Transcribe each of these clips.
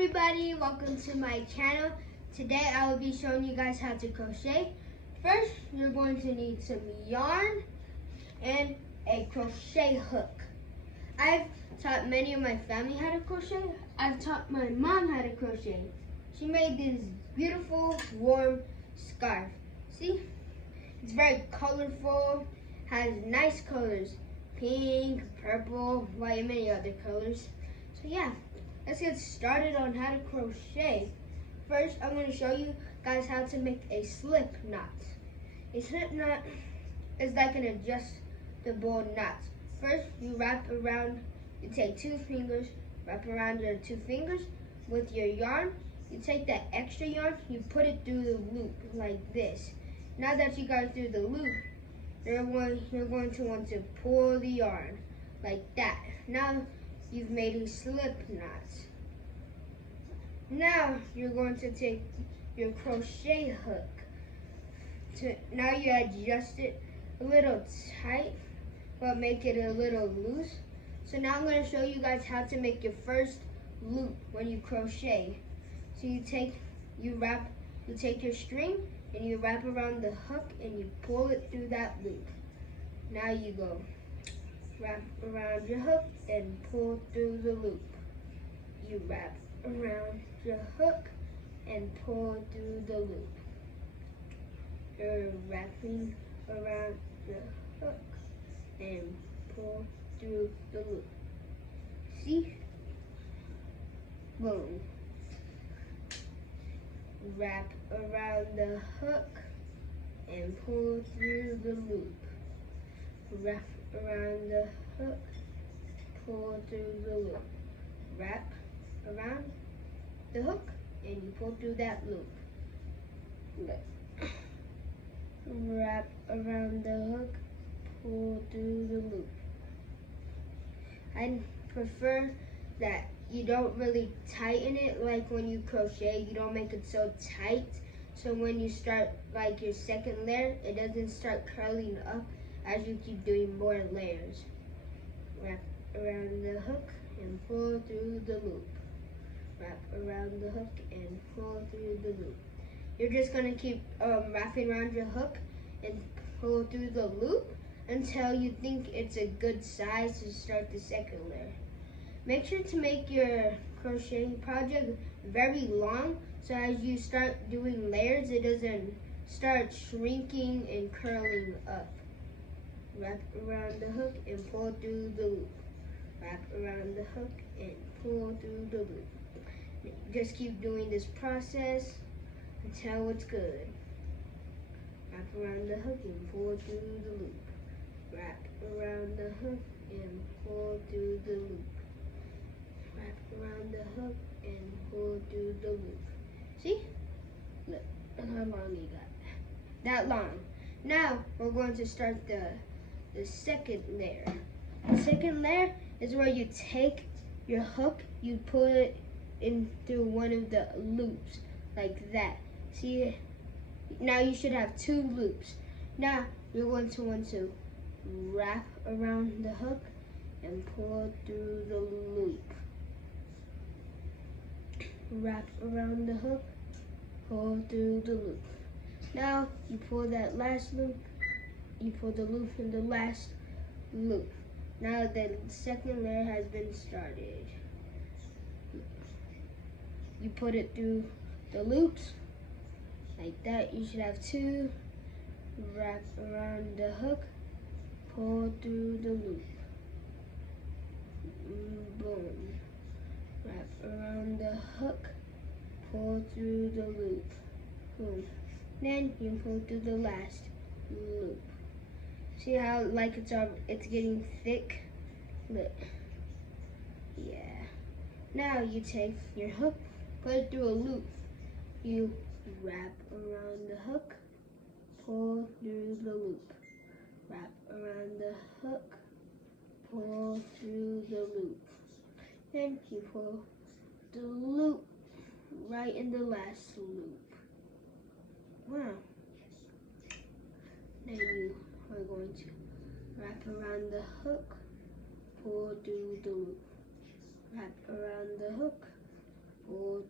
everybody, welcome to my channel. Today I will be showing you guys how to crochet. First, you're going to need some yarn and a crochet hook. I've taught many of my family how to crochet. I've taught my mom how to crochet. She made this beautiful warm scarf. See? It's very colorful, has nice colors. Pink, purple, white, and many other colors. So yeah, let's get started on how to crochet. First, I'm going to show you guys how to make a slip knot. A slip knot is like an adjustable knot. First, you wrap around, you take 2 fingers, wrap around your 2 fingers with your yarn. You take that extra yarn, you put it through the loop like this. Now that you got it through the loop, you're going to want to pull the yarn like that. Now you've made a slip knot. Now you're going to take your crochet hook. Now you adjust it a little tight, but make it a little loose. So now I'm going to show you guys how to make your first loop when you crochet. So you take your string and you wrap around the hook and you pull it through that loop. Now you go wrap around your hook and pull through the loop. You wrap around your hook and pull through the loop. You're wrapping around your hook and pull through the loop. See? Boom. Wrap around the hook and pull through the loop. Wrap around the hook, pull through the loop. Wrap around the hook and you pull through that loop. Wrap around the hook, pull through the loop. I prefer that you don't really tighten it like when you crochet. You don't make it so tight, so when you start like your second layer, it doesn't start curling up as you keep doing more layers. Wrap around the hook and pull through the loop. Wrap around the hook and pull through the loop. You're just gonna keep wrapping around your hook and pull through the loop until you think it's a good size to start the second layer. Make sure to make your crochet project very long, so as you start doing layers, it doesn't start shrinking and curling up. Wrap around the hook and pull through the loop. Wrap around the hook and pull through the loop. Just keep doing this process until it's good. Wrap around the hook and pull through the loop. Wrap around the hook and pull through the loop. Wrap around the hook and pull through the loop. See? Look how long you got. That long. Now we're going to start the second layer. The second layer is where you take your hook, you pull it in through one of the loops like that. See? Now you should have 2 loops. Now you're going to want to wrap around the hook and pull through the loop. Wrap around the hook, pull through the loop. Now you pull that last loop, you pull the loop in the last loop. Now the second layer has been started. You put it through the loops like that. You should have 2. Wrap around the hook, pull through the loop. Boom. Wrap around the hook, pull through the loop. Boom. Then you pull through the last loop. See how like it's getting thick? Look. Yeah. Now you take your hook, put it through a loop. You wrap around the hook, pull through the loop. Wrap around the hook, pull through the loop. Then you pull the loop right in the last loop. Wow. Then you are going to wrap around the hook, pull through the loop. Wrap around the hook, pull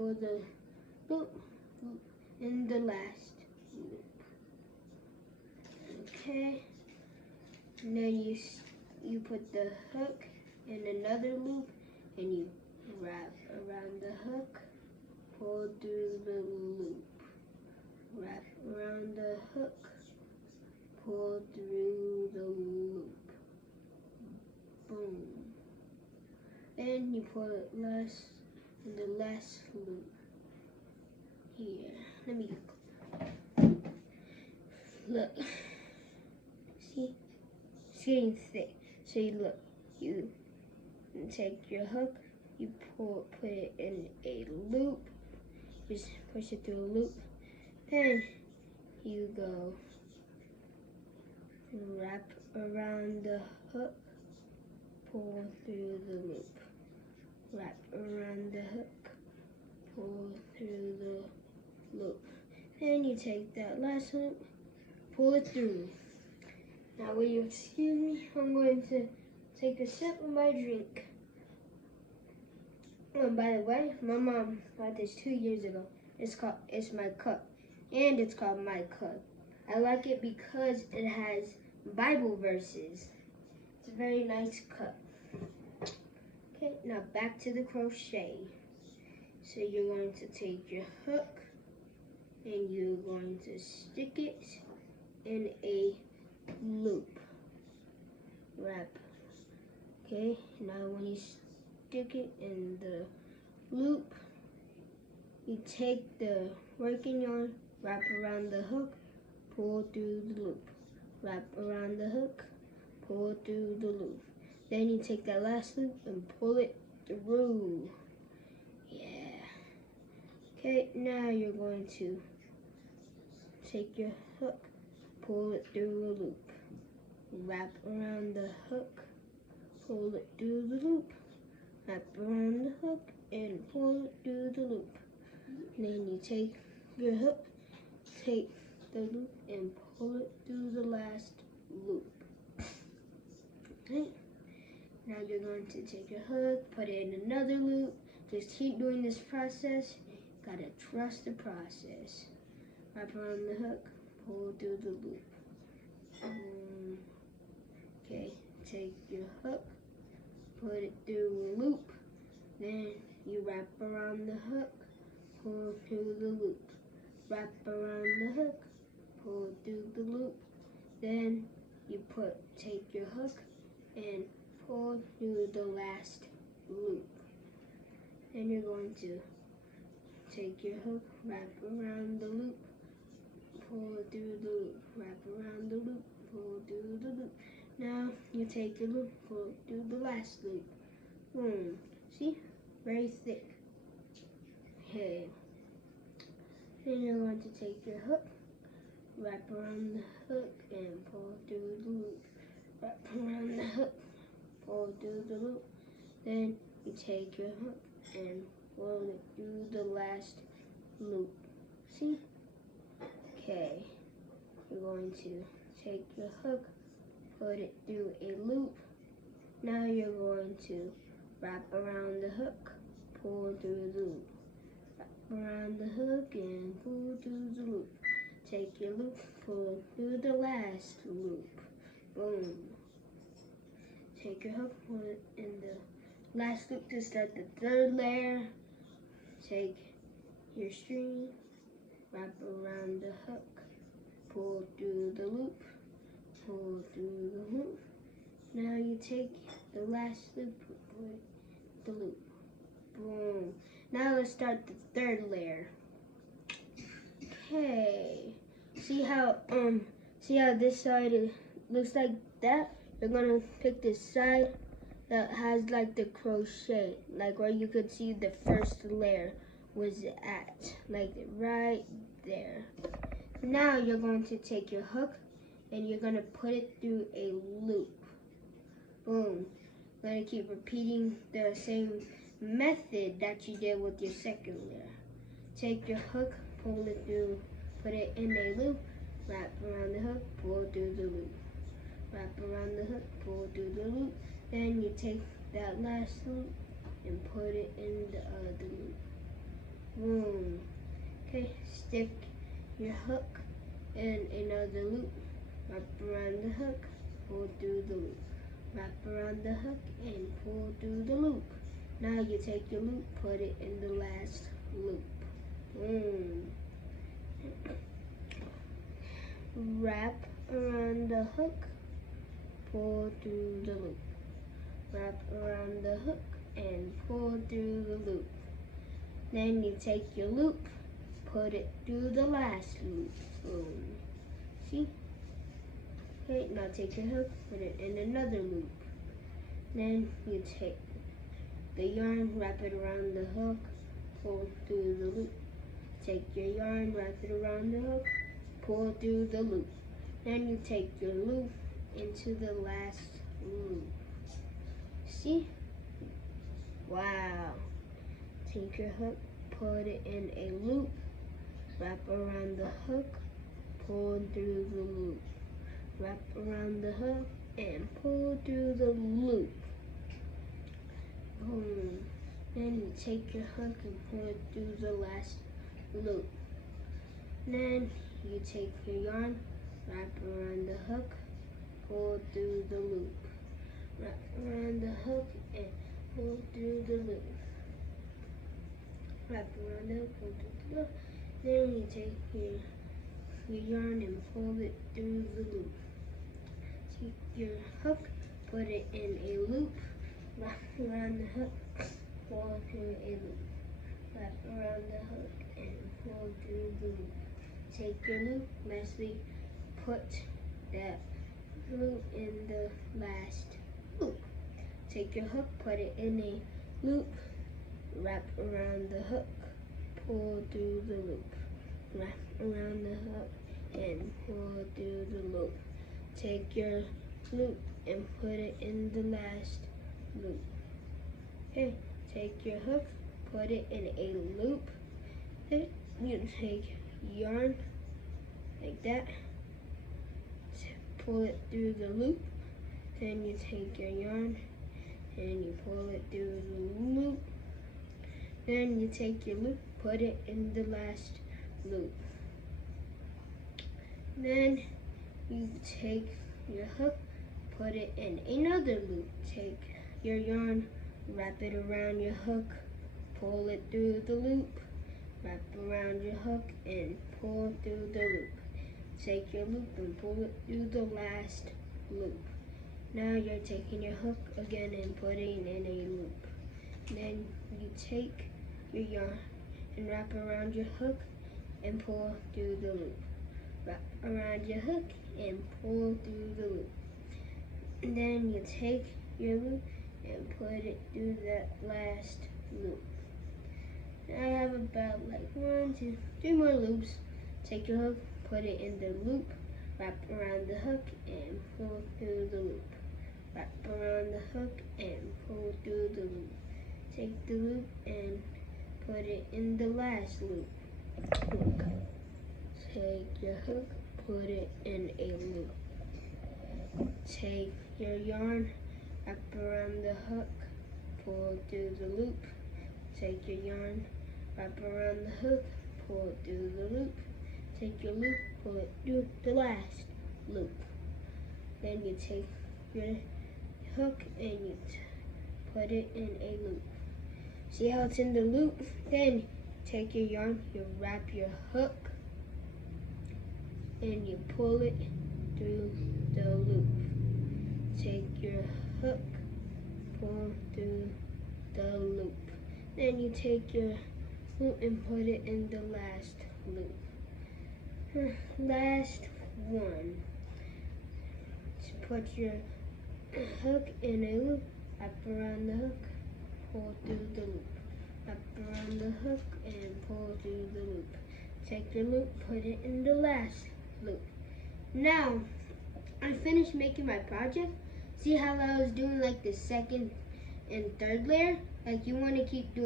pull the loop in the last loop. Okay, and then you put the hook in another loop, and you wrap around the hook, pull through the loop, wrap around the hook, pull through the loop, boom. And you pull it last in the last loop here. Let me look. See, it's getting thick. So you look, you take your hook, you put it in a loop, just push it through a loop, then you go wrap around the hook, pull through the loop. Wrap around the hook, pull through the loop. Then you take that last loop, pull it through. Now will you excuse me? I'm going to take a sip of my drink. Oh, by the way, my mom got this 2 years ago. It's my cup, and it's called My Cup. I like it because it has Bible verses. It's a very nice cup. Okay, now back to the crochet. So you're going to take your hook and you're going to stick it in a loop. Wrap. Okay, now when you stick it in the loop, you take the working yarn, wrap around the hook, pull through the loop. Wrap around the hook, pull through the loop. Then you take that last loop and pull it through. Yeah. Okay, now you're going to take your hook, pull it through a loop. Wrap around the hook, pull it through the loop. Wrap around the hook and pull it through the loop. And then you take your hook, take the loop and pull it through the last loop. Okay. Now you're going to take your hook, put it in another loop. Just keep doing this process. Gotta trust the process. Wrap around the hook, pull through the loop. Okay, take your hook, put it through a loop. Then you wrap around the hook, pull through the loop. Wrap around the hook, pull through the loop. Then you take your hook and pull through the last loop. Then you're going to take your hook, wrap around the loop, pull through the loop, wrap around the loop, pull through the loop. Now you take your loop, pull through the last loop. Boom. See? Very thick. Okay. Then you're going to take your hook, wrap around the hook, and pull through the loop. Wrap around the hook, pull through the loop. Then you take your hook and pull it through the last loop. See? Okay. You're going to take your hook, put it through a loop. Now you're going to wrap around the hook, pull through the loop. Wrap around the hook and pull through the loop. Take your loop, pull through the last loop. Boom. Take your hook, put it in the last loop to start the third layer. Take your string, wrap around the hook, pull through the loop, pull through the loop. Now you take the last loop, put the loop. Boom. Now let's start the third layer. Okay. See how this side looks like that? You're gonna pick the side that has like the crochet, like where you could see the first layer was at, like right there. Now you're going to take your hook and you're gonna put it through a loop. Boom. You're gonna keep repeating the same method that you did with your second layer. Take your hook, pull it through, put it in a loop, wrap around the hook, pull through the loop. Wrap around the hook, pull through the loop. Then you take that last loop and put it in the other loop. Boom. Okay, stick your hook in another loop. Wrap around the hook, pull through the loop. Wrap around the hook and pull through the loop. Now you take your loop, put it in the last loop. Boom. Wrap around the hook, pull through the loop. Wrap around the hook and pull through the loop. Then you take your loop, put it through the last loop. Boom. See? Okay, now take your hook, put it in another loop. Then you take the yarn, wrap it around the hook, pull through the loop. Take your yarn, wrap it around the hook, pull through the loop. Then you take your loop into the last loop. See? Wow. Take your hook, put it in a loop, wrap around the hook, pull through the loop. Wrap around the hook and pull through the loop. Boom. Then you take your hook and pull it through the last loop. Then you take your yarn, wrap around the hook, pull through the loop. Wrap around the hook and pull through the loop. Wrap around the hook, pull through the loop. Then you take your yarn and pull it through the loop. Take your hook, put it in a loop, wrap around the hook, pull through a loop. Wrap around the hook and pull through the loop. Take your loop, lastly put that loop in the last loop. Take your hook, put it in a loop, wrap around the hook, pull through the loop. Wrap around the hook and pull through the loop. Take your loop and put it in the last loop. Okay, take your hook, put it in a loop. Okay, you take yarn like that, pull it through the loop. Then you take your yarn and you pull it through the loop. Then you take your loop, put it in the last loop. Then you take your hook, put it in another loop. Take your yarn, wrap it around your hook, pull it through the loop. Wrap around your hook and pull through the loop. Take your loop and pull it through the last loop. Now you're taking your hook again and putting in a loop. Then you take your yarn and wrap around your hook and pull through the loop. Wrap around your hook and pull through the loop. And then you take your loop and put it through that last loop. I have about like 1, 2, 3 more loops. Take your hook, put it in the loop, wrap around the hook and pull through the loop. Wrap around the hook and pull through the loop. Take the loop and put it in the last loop. Take your hook, put it in a loop. Take your yarn, wrap around the hook, pull through the loop. Take your yarn, wrap around the hook, pull through the loop. Take your loop, pull it through the last loop. Then you take your hook and you put it in a loop. See how it's in the loop? Then take your yarn, you wrap your hook, and you pull it through the loop. Take your hook, pull through the loop. Then you take your loop and put it in the last loop. Last one. Just put your hook in a loop, wrap around the hook, pull through the loop. Wrap around the hook and pull through the loop. Take your loop, put it in the last loop. Now, I finished making my project. See how I was doing like the second and third layer? Like you want to keep doing